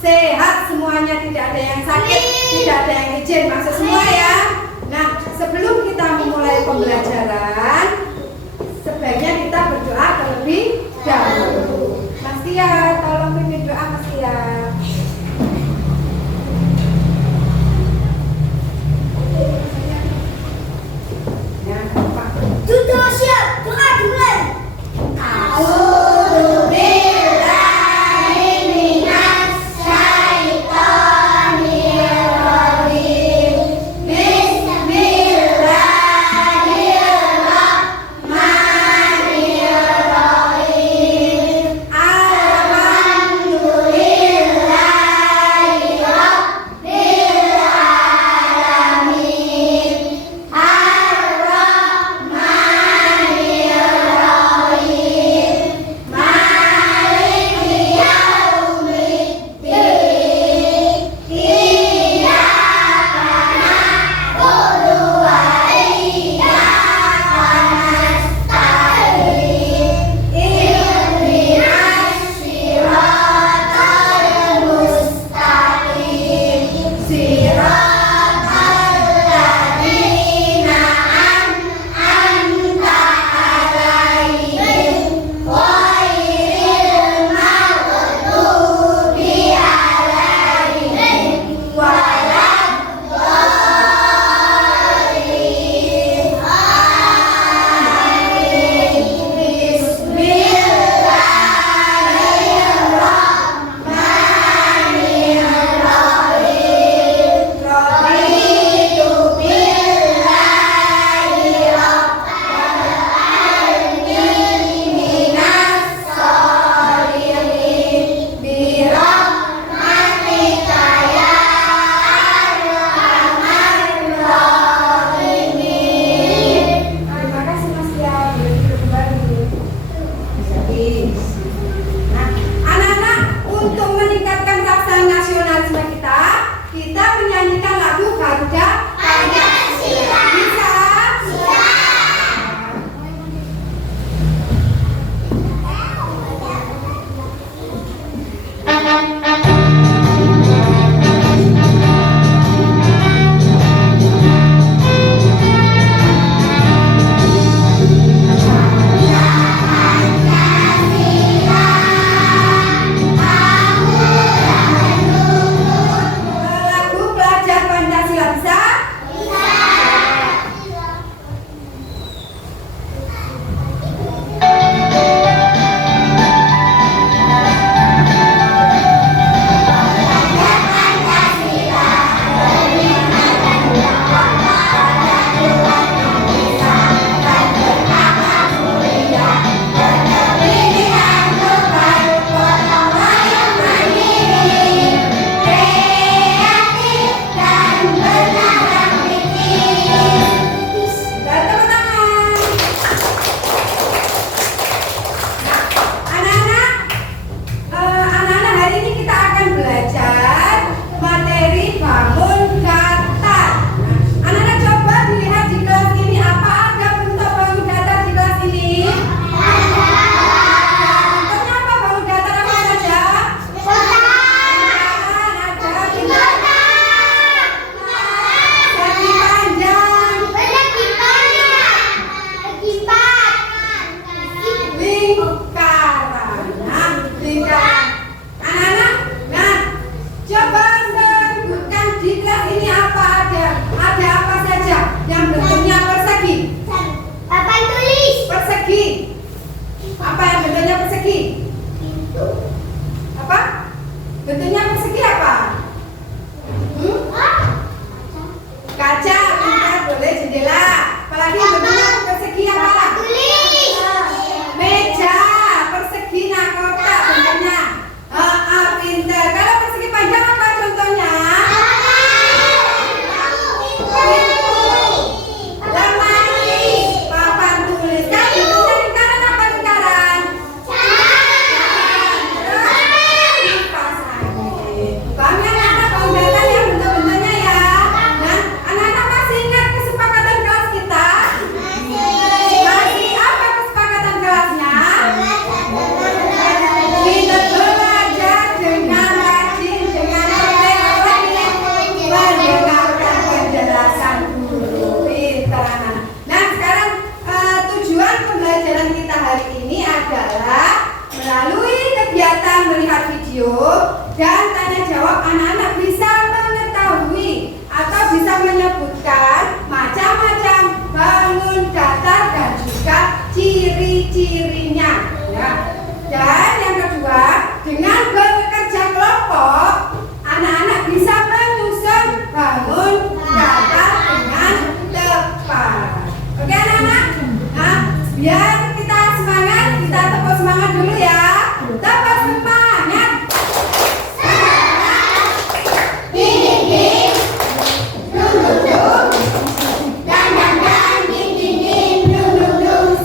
sehat semuanya, tidak ada yang sakit, tidak ada yang izin masuk semua ya. Nah, sebelum kita memulai pembelajaran, sebaiknya kita berdoa terlebih dahulu. Mas Tia, tolong pimpin doa Mas Tia. Ya, Pak. Sudah siap, doa dimulai. tanya jawab, anak-anak bisa mengetahui atau bisa menyebutkan macam-macam bangun datar dan juga ciri-cirinya. Ya. Dan yang kedua, dengan bekerja kelompok, anak-anak bisa menyusun bangun datar dengan tepat. Oke anak-anak? Nah, biar kita semangat, kita tepuk semangat dulu ya. Tepuk semangat. Tinggi, duduk, dan tinggi, duduk,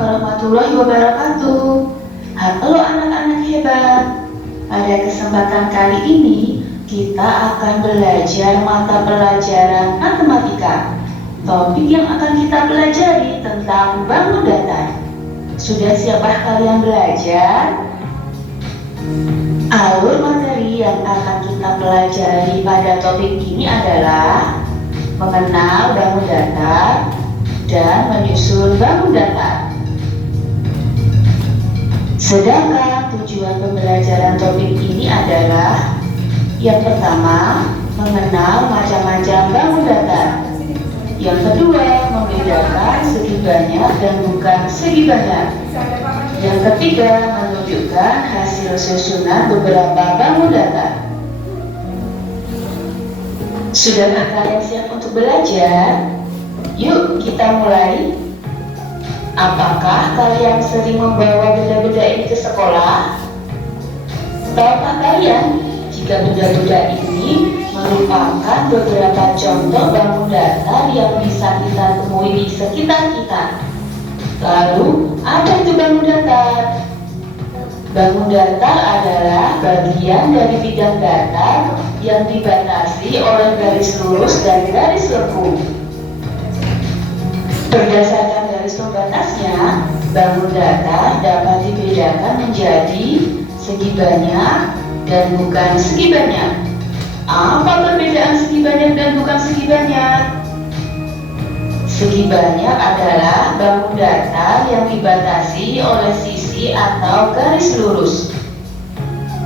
warahmatullahi wabarakatuh. Halo anak-anak hebat. Pada kesempatan kali ini kita akan belajar mata pelajaran matematika. Topik yang akan kita pelajari tentang bangun datar. Sudah siapkah kalian belajar? Alur materi yang akan kita pelajari pada topik ini adalah mengenal bangun datar dan menyusun bangun datar. Sedangkan tujuan pembelajaran topik ini adalah yang pertama, mengenal macam-macam bangun datar. Yang kedua, membedakan segi banyak dan bukan segi banyak. Yang ketiga, menunjukkan hasil susunan beberapa bangun datar. Sudahkah kalian siap untuk belajar? Yuk kita mulai. Apakah kalian sering membawa benda-benda ini ke sekolah? Tahukah kalian jika benda-benda ini merupakan beberapa contoh bangun datar yang bisa kita temui di sekitar kita? Lalu, apa itu bangun datar? Bangun datar adalah bagian dari bidang datar yang dibatasi oleh garis lurus dan garis lengkung. Berdasarkan garis pembatasnya, bangun datar dapat dibedakan menjadi segi banyak dan bukan segi banyak. Apa perbedaan segi banyak dan bukan segi banyak? Segi banyak adalah bangun datar yang dibatasi oleh sisi atau garis lurus.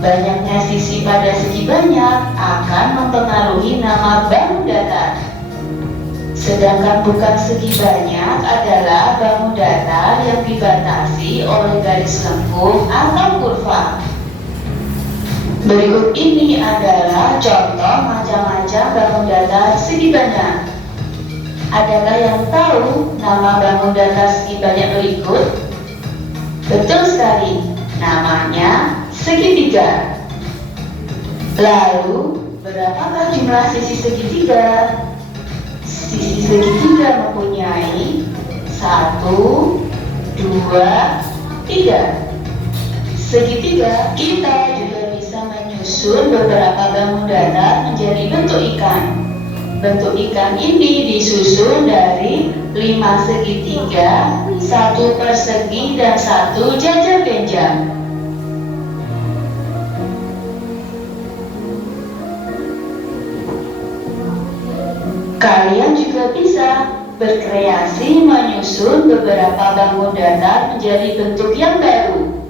Banyaknya sisi pada segi banyak akan mempengaruhi nama bangun datar. Sedangkan bukan segi banyak adalah bangun datar yang dibatasi oleh garis lengkung atau kurva. Berikut ini adalah contoh macam-macam bangun datar segi banyak. Adakah yang tahu nama bangun datar segi banyak berikut? Betul sekali, namanya segitiga. Lalu, berapakah jumlah sisi segitiga? Sisi segitiga mempunyai 1, 2, 3. Segitiga kita juga bisa menyusun beberapa bangun datar menjadi bentuk ikan. Bentuk ikan ini disusun dari 5 segitiga, 1 persegi dan 1 jajar benjang. Kalian juga bisa berkreasi menyusun beberapa bangun datar menjadi bentuk yang baru.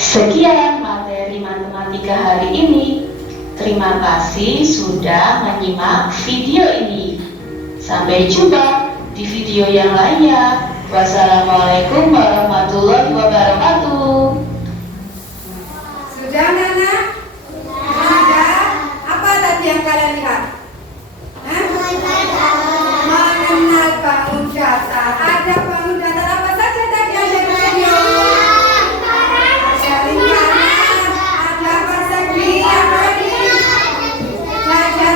Sekian materi matematika hari ini. Terima kasih sudah menyimak video ini. Sampai jumpa di video yang lainnya. Wassalamualaikum warahmatullahi wabarakatuh. Sudah Nana? Sudah? Apa tadi yang kalian lihat? Mengenal bangun datar. Ada bangun datar apa saja tadi ada di video? Ada lingkaran, ada persegi, apa lagi? Ada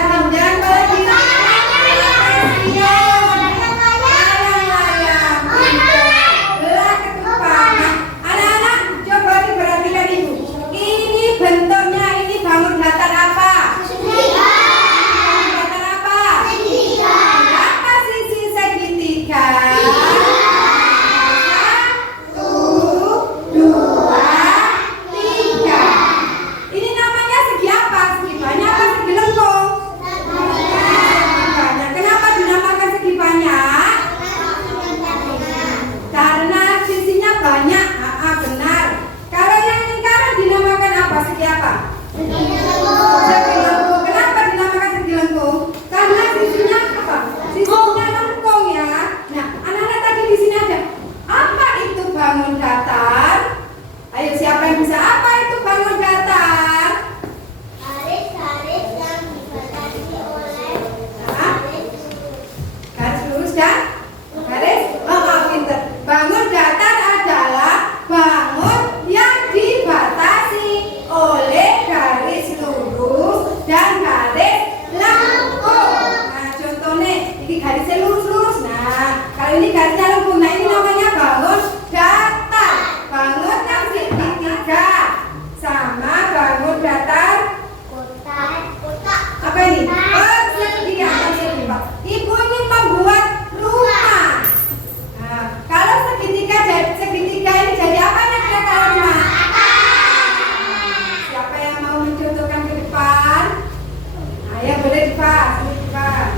Ya boleh dipas, ini dipas.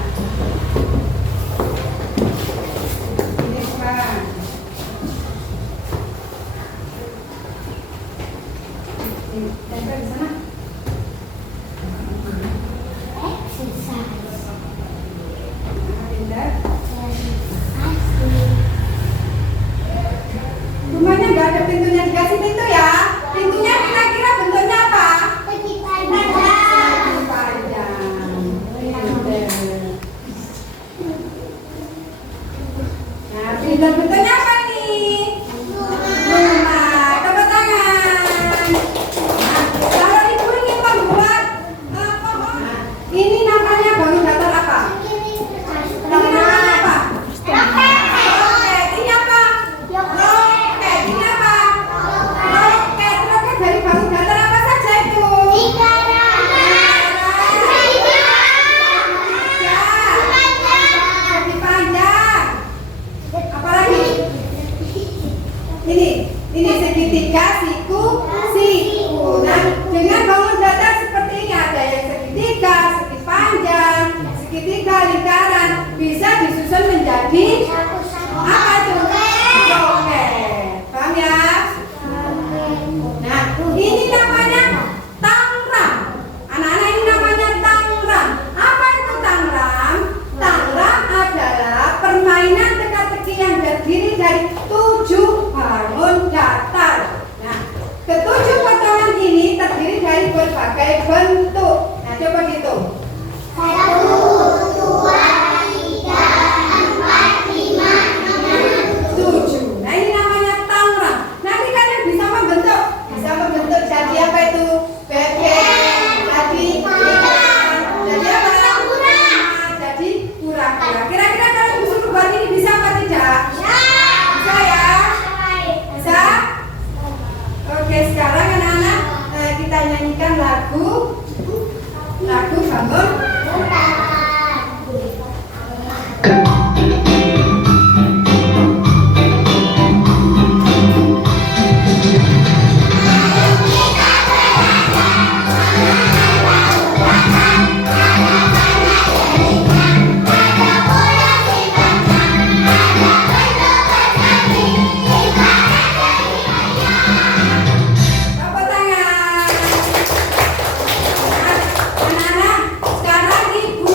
Ini dipas. Ini tempel di sana. Pindah. Rumahnya nggak ada pintunya, dikasih pintu ya. Pintunya kira-kira bentuknya apa? Nah, bentuknya apa nih? Rumah. Tepuk tangan. Nah, kalau ibu ingin membuat pohon, ini namanya bangun datar apa? Ini namanya apa? Roket. Ini apa? Roket. Ini apa? Roket. Roket dari bangun datar apa saja itu? Segi panjang. Apalagi? Ini segitiga, siku. Nah, dengan bangun datar seperti ini ada yang segitiga, segi panjang, segitiga, lingkaran, bisa disusun menjadi apa itu? Roket. Paham ya? Nah, ini namanya tangram. Anak-anak, ini namanya tangram. Apa itu tangram? Tangram adalah permainan teka-teki yang terdiri dari 7 bangun datar. Nah, ketujuh potongan ini terdiri dari berbagai bentuk. Nah, coba hitung. 7. Nah, ini namanya tangram. Nanti kalian bisa membentuk jadi apa itu? Bebek, jadi ikan, jadi apa? Nah, jadi kura-kura. Kira-kira kalau disuruh buat ini bisa apa tidak? Bisa ya? Bisa? Oke, sekarang anak-anak kita nyanyikan lagu bangun. Tepuk tangan. Nah, anak-anak, sekarang ibu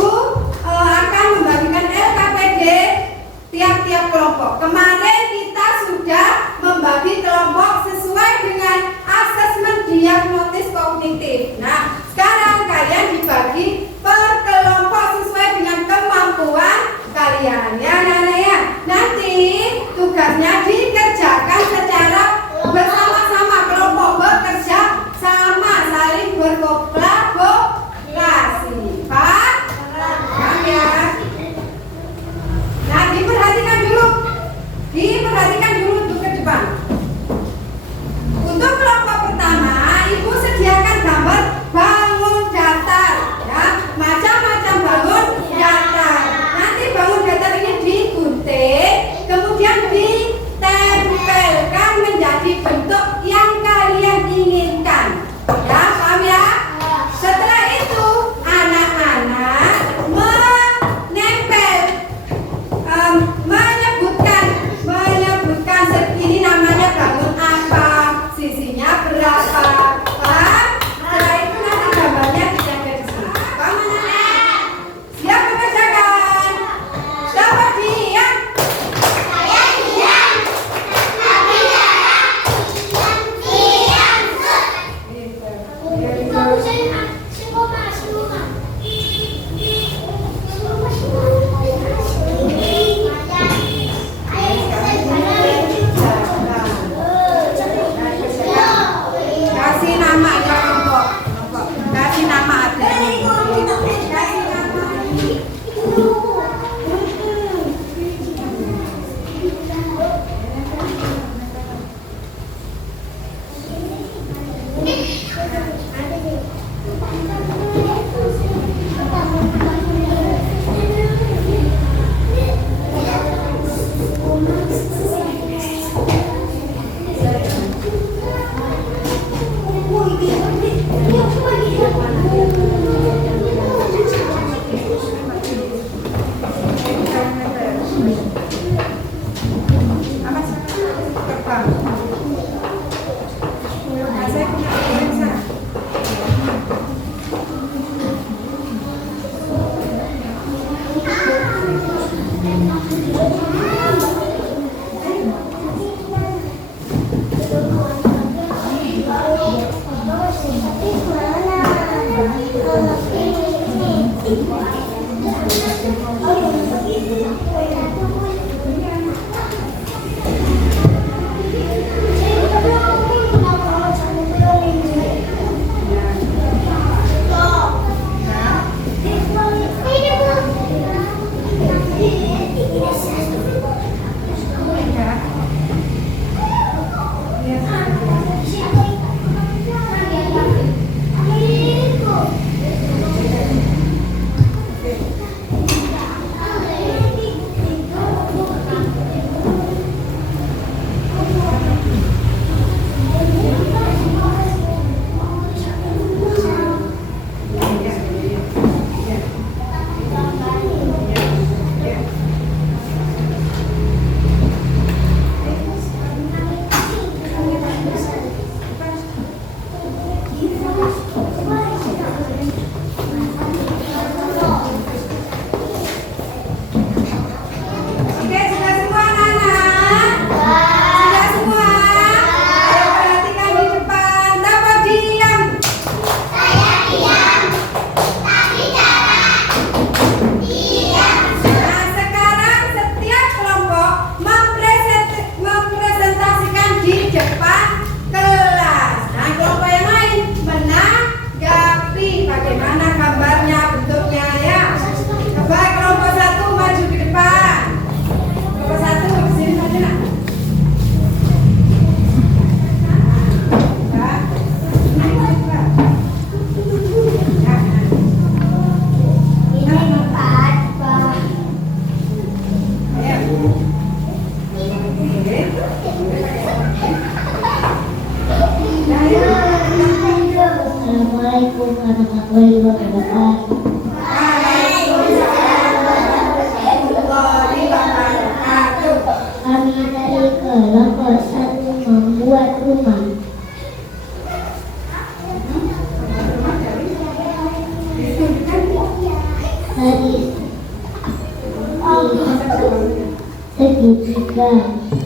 segitiga,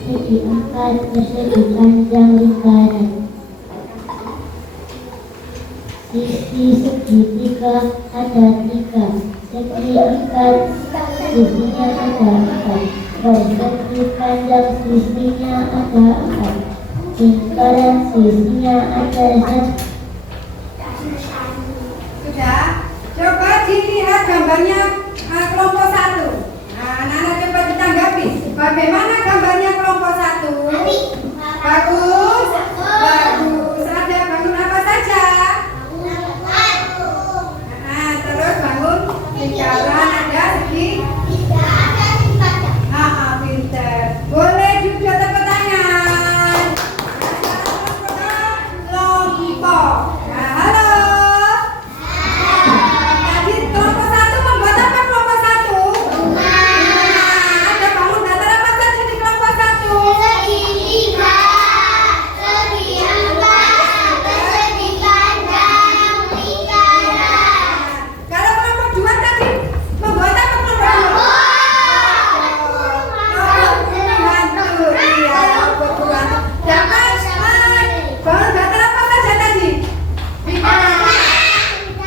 segi empat, persegi panjang lingkaran. Sisi segitiga ada 3, segi empat, sisinya ada 4, persegi panjang sisinya ada 4, lingkaran sisinya ada 1. Sudah? Coba dilihat gambarnya kelompok 1. Nah, Nana coba ditanggapi. Bagaimana gambarnya kelompok 1? Bagus. Bagus. Ada bangun apa saja? Nah, terus bangun lingkaran ada segi. Pinter. Boleh juga tepuk tangan. Kelompok. Nah, halo. Tadi kelompok 1 membuat apa kelompok 1? Ada bangun datar apa saja di kelompok 1? Kalau kelompok 2 tadi membuat apa kelompok 2? Bantu. Iya, kelompok 2. Dapat bangun datar apa saja tadi?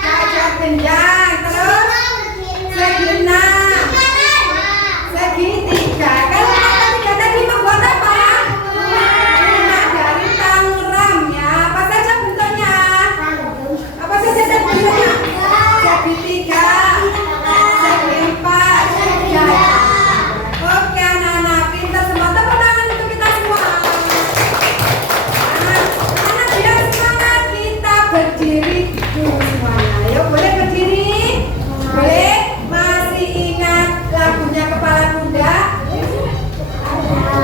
Kaca penjang, terus segenap, segitiga. Kalau kata 3 tadi membuat apa? Nah, dari tangram ya. Apa saja bentuknya? Apa saja bentuknya? Segitiga, segi empat, segitiga. Oke, anak-anak pintar semua. Tepuk tangan untuk kita semua. Anak biar semangat kita berdiri dulu semuanya. Ayo boleh berdiri? Boleh? Masih ingat lagunya Kepala Kuda?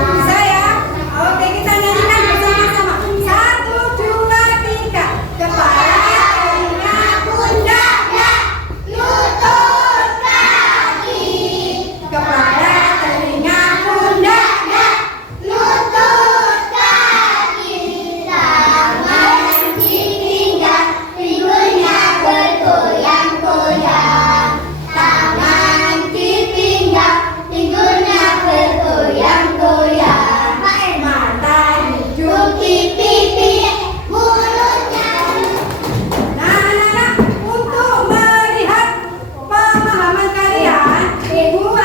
Bisa ya? Oke, kita nyanyikan bersama-sama. 1, 2, 3. Kepala, telinga, pundaknya, lutut, kaki. Kepala, telinga, pundaknya, lutut, kaki. Tangan ditinggal, pinggulnya bergoyang-goyang. Tangan ditinggal, pinggulnya bergoyang-goyang. Mata hidung, pipi, mulutnya. Nah, untuk melihat pemahaman kalian, Ibu